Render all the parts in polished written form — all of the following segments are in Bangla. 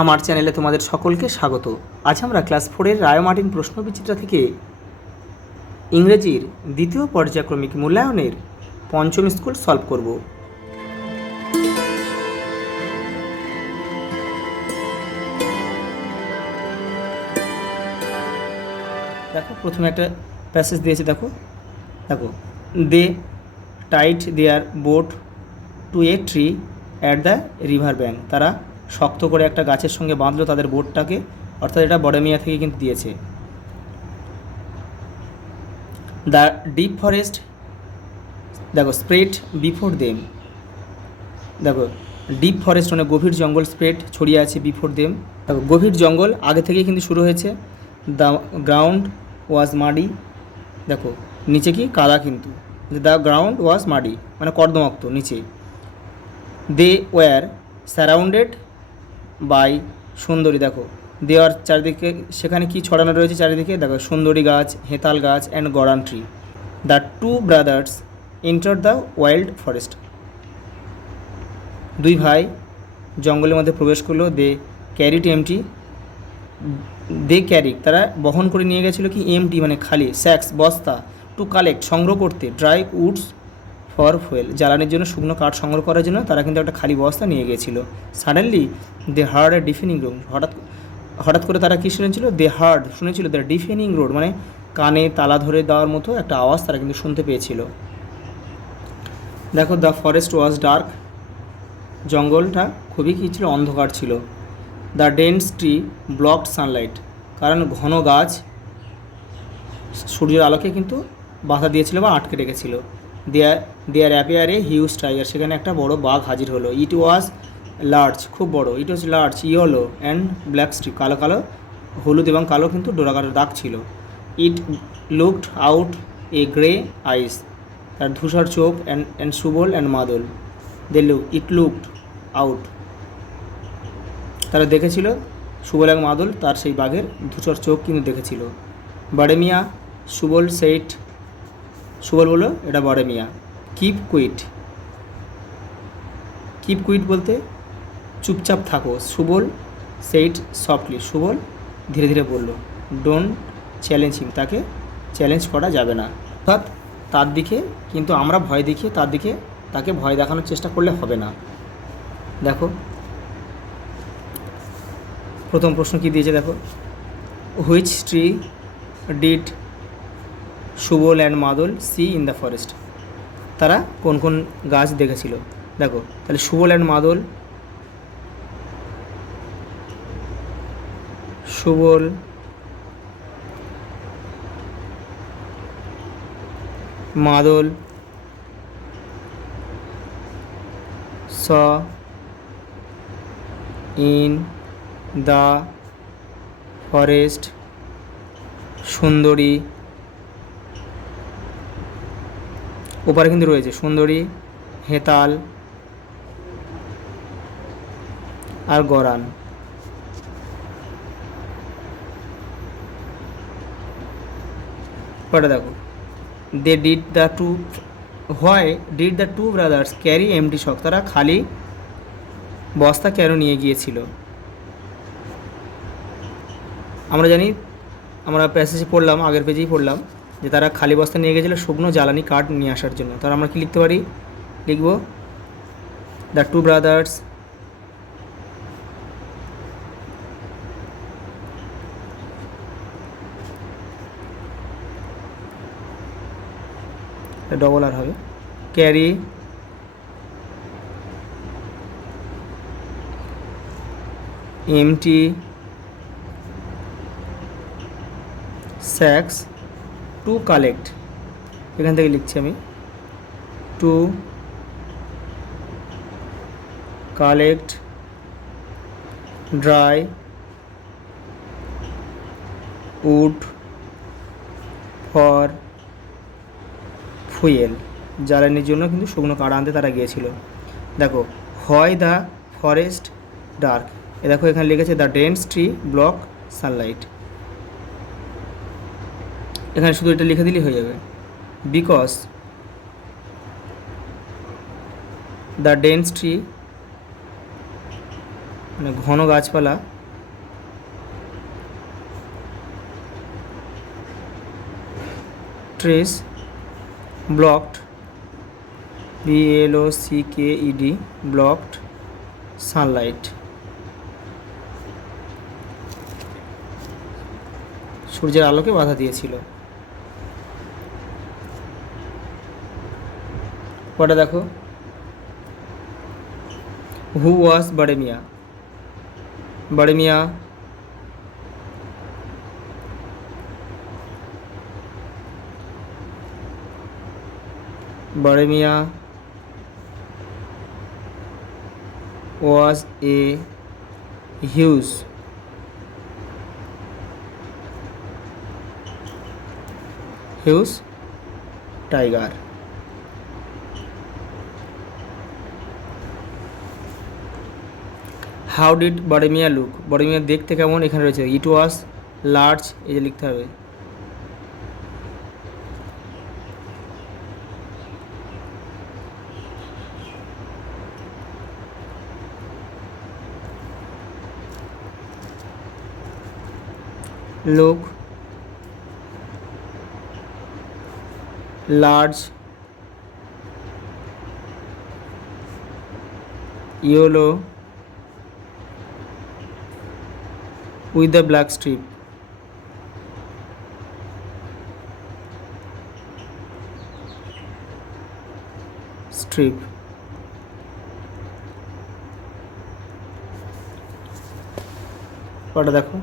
আমার চ্যানেলে তোমাদের সকলকে স্বাগত। আজ আমরা ক্লাস 4-এর রায়-মার্টিন প্রশ্নবিচিত্রা থেকে ইংরেজির দ্বিতীয় পর্যায়ক্রমিক মূল্যায়নের পঞ্চম স্কুল সলভ করব। দেখো প্রথমে একটা প্যাসেজ দিয়েছে, দেখো দেখো they tied their boat to a tree at the river bank. তারা শক্ত করে একটা গাছের সঙ্গে বাঁধলো তাদের বোটটাকে, অর্থাৎ এটা বড়মিয়া থেকে কিন্তু দিয়েছে। দ্য ডিপ ফরেস্ট দেখো স্প্রেড বিফোর দেম। দেখো ডিপ ফরেস্ট মানে গভীর জঙ্গল, স্প্রেড ছড়িয়ে আছে, বিফোর দেম দেখো গভীর জঙ্গল আগে থেকেই কিন্তু শুরু হয়েছে। দ্য গ্রাউন্ড ওয়াজ মাডি, দেখো নিচে কি কাদা, কিন্তু দ্য গ্রাউন্ড ওয়াজ মাডি মানে কর্দমাক্ত নিচে। দে ওয়্যার সারাউন্ডেড বাই সুন্দরী, দেখো দেওয়ার চারিদিকে সেখানে কি ছড়ানো রয়েছে চারিদিকে, দেখো সুন্দরী গাছ, হেতাল গাছ অ্যান্ড গরান tree. The two brothers enter the wild forest, দুই ভাই জঙ্গলের মধ্যে প্রবেশ করলো। They carried empty, they carry তারা বহন করে নিয়ে গেছিলো কি, এমটি মানে খালি, স্যাক্স বস্তা, টু কালেক্ট সংগ্রহ করতে, ড্রাই উডস ফর ফুয়েল জ্বালানির জন্য শুকনো কাঠ সংগ্রহ করার জন্য তারা কিন্তু একটা খালি বস্তা নিয়ে গিয়েছিল। Suddenly they heard a deafening roar, হঠাৎ করে তারা কী শুনেছিল, দে হার্ড শুনেছিল দ্য ডিফেনিং রোড মানে কানে তালা ধরে দেওয়ার মতো একটা আওয়াজ তারা কিন্তু শুনতে পেয়েছিল। দেখো দ্য ফরেস্ট ওয়াজ ডার্ক, জঙ্গলটা খুবই কী ছিল, অন্ধকার ছিল। The dense tree blocked sunlight, কারণ ঘন গাছ সূর্যের আলোকে কিন্তু বাধা দিয়েছিল বা আটকে রেখেছিল। দেয়ার অ্যাপিয়ার এ হিউজ টাইগার, সেখানে একটা বড় বাঘ হাজির হলো। ইট ওয়াজ লার্জ, খুব বড়। It was large yellow and black stripe, কালো কালো, হলুদ এবং কালো কিন্তু ডোরাকারের দাগ ছিল। It looked out a grey eyes, তার ধূসর চোখ, অ্যান্ড সুবল অ্যান্ড মাদল। ইট লুকড আউট, তারা দেখেছিল সুবল এবং মাদল, তার সেই বাঘের ধূসর চোখ কিন্তু দেখেছিল। বাড়েমিয়া সুবল সেইট, সুবল বলল এটা বড়মিয়া। কিপ কুইট, কিপ কুইট বলতে চুপচাপ থাকো। সুবল সেইট সফটলি, সুবল ধীরে ধীরে বলল। ডোন্ট চ্যালেঞ্জ হিম, তাকে চ্যালেঞ্জ করা যাবে না, অর্থাৎ তার দিকে কিন্তু আমরা ভয় দেখিয়ে তাকে ভয় দেখানোর চেষ্টা করলে হবে না। দেখো প্রথম প্রশ্ন কি দিয়েছে, দেখো which tree did Subal and মাদল সি ইন দ্য ফরেস্ট, তারা কোন কোন গাছ দেখেছিল। দেখো তাহলে সুবল অ্যান্ড মাদল, সুবল মাদল স ইন দ্য ফরেস্ট সুন্দরী, ওপারে কিন্তু রয়েছে সুন্দরী, হেতাল আর গরান। পরে দেখো they did the two, why did the two brothers carry empty sack, তারা খালি বস্তা কেন নিয়ে গিয়েছিল। আমরা জানি, আমরা প্যাসেজে পড়লাম, আগের পেজেই পড়লাম যে তারা খালি বস্তা নিয়ে গেছিলো শুকনো জ্বালানি কাঠ নিয়ে আসার জন্য। তাহলে আমরা কি লিখতে পারি, লিখব দ্য টু ব্রাদার্স ডবল আর হবে, carry MT sax to collect, এখান থেকে লিখছি আমি, to collect dry wood for fuel জ্বালানির জন্য কিন্তু শুকনো কাঠ আনতে তারা গিয়েছিল। দেখো হয় দ্য ফরেস্ট ডার্ক, এ দেখো এখানে লিখেছে the dense tree block sunlight, এখানে শুধু এটা লিখে দিলেই হয়ে যাবে। বিকজ দ্য ডেন্স ট্রি মানে ঘন গাছপালা, trace blocked, BLOCKED, blocked Sunlight, সূর্যের আলোকে বাধা দিয়েছিল। পরে দেখো, হু ওয়াজ Baremiya? Baremiya Baremiya was a huge tiger. How did Baremia look? Baremia দেখতে কেমন? এখানে রয়েছে it was large, এই যে লিখতে হবে। look large, yellow with the black strip, পরে দেখো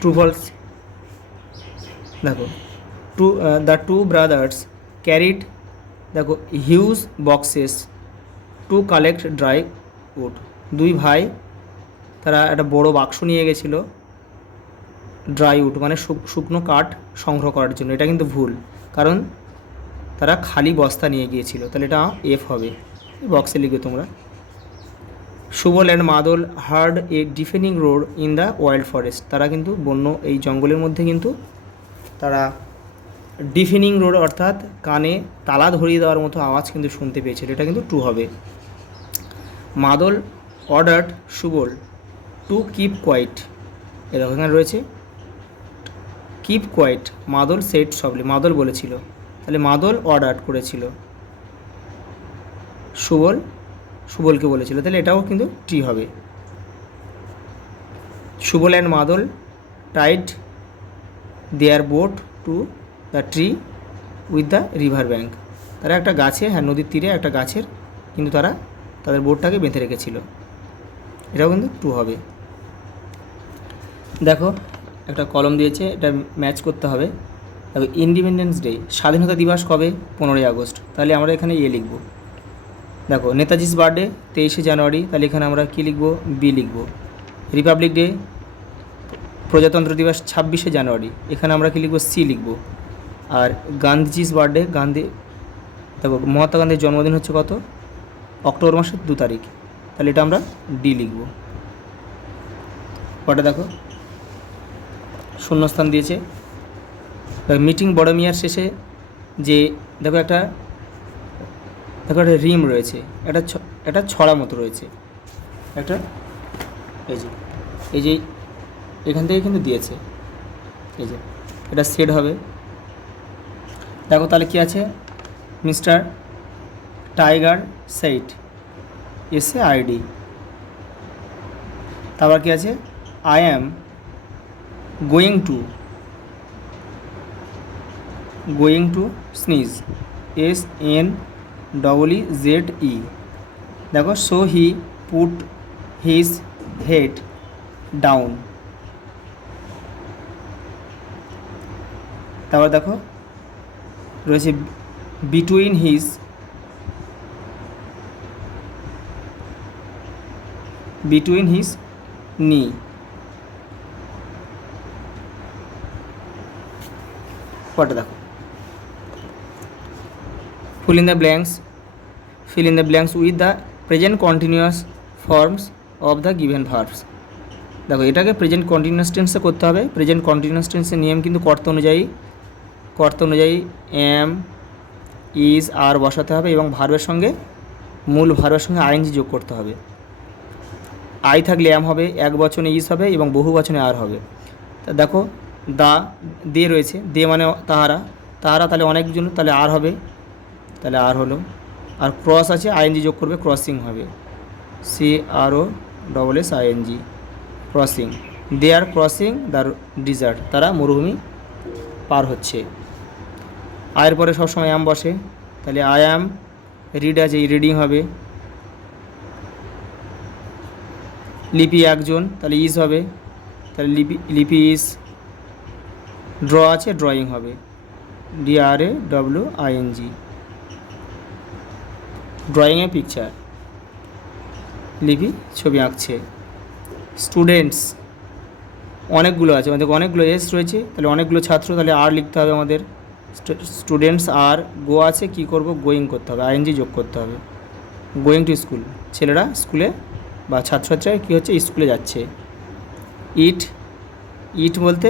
ট্রু ফলস। দেখো দ্য টু ব্রাদার্স ক্যারিড, দেখো huge boxes to collect dry wood. দুই ভাই তারা একটা বড় বাক্স নিয়ে গেছিলো ড্রাই উড মানে শুকনো কাঠ সংগ্রহ করার জন্য। এটা কিন্তু ভুল, কারণ তারা খালি বস্তা নিয়ে গিয়েছিল, তাহলে এটা এফ হবে। বক্সে লিখবে তোমরা। সুবল অ্যান্ড মাদল hard a deafening road in the wild forest. তারা কিন্তু বন্য এই জঙ্গলের মধ্যে কিন্তু তারা ডিফেনিং রোড অর্থাৎ কানে তালা ধরিয়ে দেওয়ার মতো আওয়াজ কিন্তু শুনতে পেয়েছিল। এটা কিন্তু টু হবে। মাদল ordered Subal to keep quiet, এরকম এখানে রয়েছে কিপ কোয়াইট। মাদল সেট সবলি, মাদল বলেছিল, তাহলে মাদল অর্ডার করেছিল, সুবলকে বলেছিল, তাহলে এটাও কিন্তু টি হবে। Subal and Madal tied their boat to the tree with the river bank. তারা একটা গাছে, হ্যাঁ নদীর তীরে একটা গাছের কিন্তু তারা তাদের বোটটাকে বেঁধে রেখেছিল, এটাও কিন্তু টু হবে। দেখো একটা কলম দিয়েছে, এটা ম্যাচ করতে হবে। তবে ইন্ডিপেন্ডেন্স ডে, স্বাধীনতা দিবস কবে? 15ই আগস্ট, তাহলে আমরা এখানে এ লিখব। দেখো নেতাজিস বার্থডে 23শে জানুয়ারি, তাহলে এখানে আমরা কী লিখব? বি লিখব। রিপাবলিক ডে, প্রজাতন্ত্র দিবস 26শে জানুয়ারি, এখানে আমরা কী লিখব? সি লিখব। আর গান্ধীজিস বার্থডে, দেখো মহাত্মা গান্ধীর জন্মদিন হচ্ছে কত? অক্টোবর মাসের 2 তারিখ, তাহলে এটা আমরা ডি লিখব। পরে দেখো শূন্যস্থান দিয়েছে। মিটিং বড়মিয়ার শেষে যে দেখো একটা রিম রয়েছে, একটা ছড়া মতো রয়েছে, একটা এই যে এখান থেকে কিন্তু দিয়েছে, এই যে এটা সেট হবে। দেখো তাহলে কি আছে? Mister tiger said, SAID। তারপর কি আছে? I am going to sneeze, SNEEZE। দেখো so he put his head down. তারপর দেখো রয়েছে বিটুইন হিজ নি। পরে দেখো fill in the blanks with the present continuous forms of the given verbs। দেখো এটাকে প্রেজেন্ট কন্টিনিউয়াস টেন্সে করতে হবে। প্রেজেন্ট কন্টিনিউয়াস টেন্সের নিয়ম কিন্তু কর্তা অনুযায়ী এম, ইজ, আর বসাতে হবে এবং মূল ভার্বের সঙ্গে আইএনজি যোগ করতে হবে। আই থাকলে অ্যাম হবে, এক বচনে ইজ হবে এবং বহু বচনে আর হবে। তা দেখো দা দে রয়েছে, দে মানে তাহারা, তাহারা তাহলে অনেকজন, তাহলে আর হবে, তাহলে আর হলো। আর ক্রস আছে, আইএনজি যোগ করবে, ক্রসিং হবে, CROSSING, crossing. They are crossing the desert, তারা মরুভূমি পার হচ্ছে। আয়ের পরে সবসময় অ্যাম বসে, তাহলে আই অ্যাম রিড আছে, রিডিং হবে। লিপি একজন, তাহলে ইজ হবে, তাহলে লিপি ইজ। ড্র আছে, ড্রয়িং হবে, DRAWING, ড্রয়িংয়ে পিকচার, লিপি ছবি আঁকছে। স্টুডেন্টস অনেকগুলো আছে, আমাদের অনেকগুলো এস রয়েছে, তাহলে অনেকগুলো ছাত্র, তাহলে আর লিখতে হবে আমাদের। স্টুডেন্টস আর, গো আছে, কী করব, গোয়িং করতে হবে, আইএনজি যোগ করতে হবে, গোয়িং টু স্কুল, ছেলেরা স্কুলে বা ছাত্রছাত্রীরা কী হচ্ছে, স্কুলে যাচ্ছে। ইট, ইট বলতে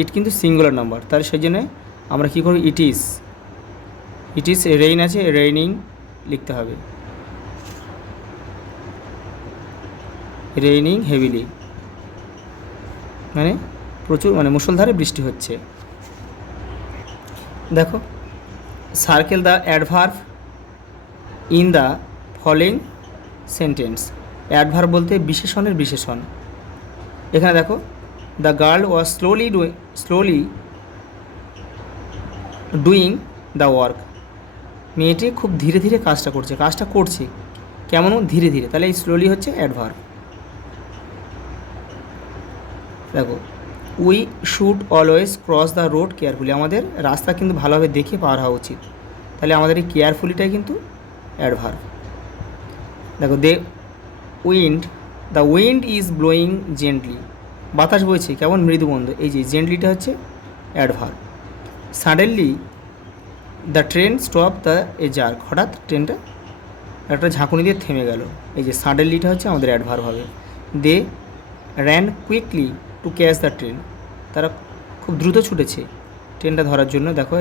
ইট কিন্তু সিঙ্গুলার নাম্বার, তাহলে সেই জন্যে আমরা কী করব, ইট ইজ, রেইন আছে, রেইনিং লিখতে হবে, রেইনিং হেভিলি, মানে প্রচুর, মানে মুষলধারে বৃষ্টি হচ্ছে। দেখো circle the adverb in the following sentence. Adverb বলতে বিশেষণের বিশেষণ। এখানে দেখো the girl was slowly doing the work, মেয়েটি খুব ধীরে ধীরে কাজটা করছে, কেমন, ধীরে ধীরে, তাহলে এই স্লোলি হচ্ছে অ্যাডভার্ব। দেখো we should always cross the road carefully, আমাদের রাস্তা কিন্তু ভালোভাবে দেখে পার হওয়া উচিত, তাহলে আমাদের এই কেয়ারফুলিটাই কিন্তু অ্যাডভার্ব। দেখো the wind is blowing gently, বাতাস বইছে কেমন মৃদুমন্দ, এই যে জেন্টলিটা হচ্ছে adverb. Suddenly the train stop the a jerk, হঠাৎ ট্রেনটা একটা ঝাঁকুনি দিয়ে থেমে গেল, এই যে সাডেনলিটা হচ্ছে আমাদের অ্যাডভার্ব হবে। They ran quickly to catch the train, তারা খুব দ্রুত ছুটেছে ট্রেনটা ধরার জন্য, দেখো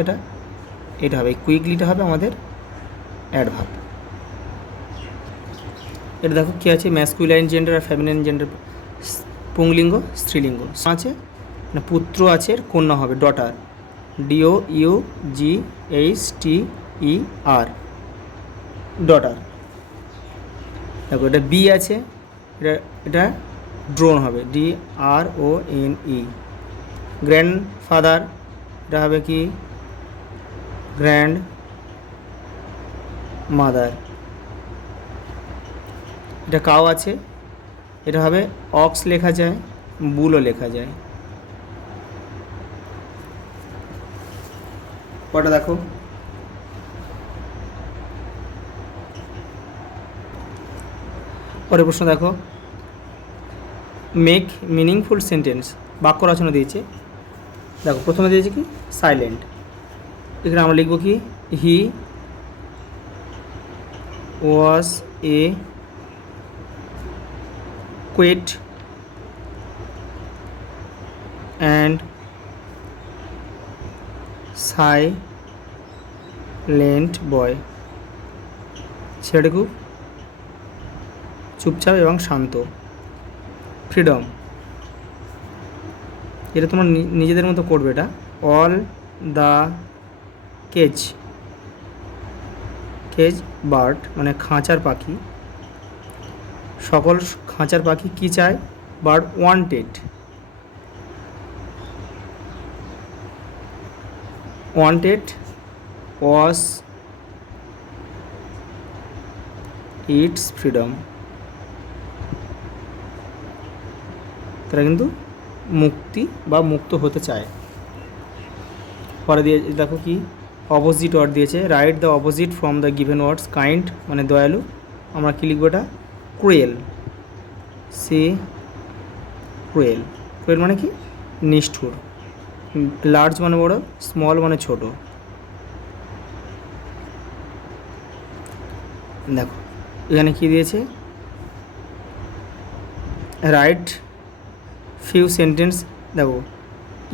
এটা হবে, কুইকলিটা হবে আমাদের অ্যাডভার্ব। এটা দেখো কী আছে, ম্যাসকুলাইন জেন্ডার আর ফেমিনাইন জেন্ডার, পুংলিঙ্গ স্ত্রীলিঙ্গ আছে, না পুত্র আছে, কন্যা হবে, ডটার, DOUGHTER, ডটার। দেখো এটা বি আছে, এটা ড্রোন হবে, DRONE। গ্র্যান্ডফাদার, এটা হবে কি, গ্র্যান্ড মাদার। এটা কাউ আছে, এটা হবে অক্স লেখা যায়, বুলও লেখা যায়। কটা দেখো, পরের প্রশ্ন দেখো, মেক মিনিংফুল সেন্টেন্স, বাক্য রচনা দিয়েছে। দেখো প্রথমে দিয়েছে কি, সাইলেন্ট, এখানে আমরা লিখব কি, হি ওয়াজ এ quit and silent boy, ছেলেটি খুব চুপচাপ এবং শান্ত। ফ্রিডম, এটা তোমরা নিজেদের মতো করবে, এটা অল দ্য কেজ বার্ড মানে খাঁচার পাখি, সকল খাঁচার পাখি কী চায়, bird wanted was it's freedom, তারা কিন্তু মুক্তি বা মুক্ত হতে চায়। পরে দিয়ে দেখো কি, অপোজিট ওয়ার্ড দিয়েছে, write the opposite from the given words. Kind মানে দয়ালু, আমরা কী লিখবো, এটা ক্রুয়েল, ক্রুয়েল মানে কি, নিষ্ঠুর। লার্জ মানে বড়, স্মল মানে ছোট। দেখো এখানে কি দিয়েছে, রাইট ফিউ সেন্টেন্স। দেখো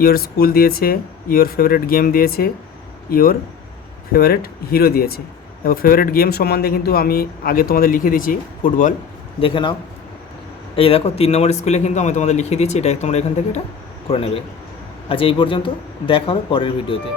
ইয়োর স্কুল দিয়েছে, ইয়োর ফেভারিট গেম দিয়েছে, ইয়োর ফেভারিট হিরো দিয়েছে। দেখো ফেভারিট গেম সম্বন্ধে কিন্তু আমি আগে তোমাদের লিখে দিয়েছি, ফুটবল, দেখে নাও। এই দেখো 3 নম্বর স্কুলে কিন্তু আমি তোমাদের লিখিয়ে দিয়েছি, এটা তোমরা এখান থেকে এটা করে নেবে। আচ্ছা এই পর্যন্ত, দেখা হবে পরের ভিডিওতে।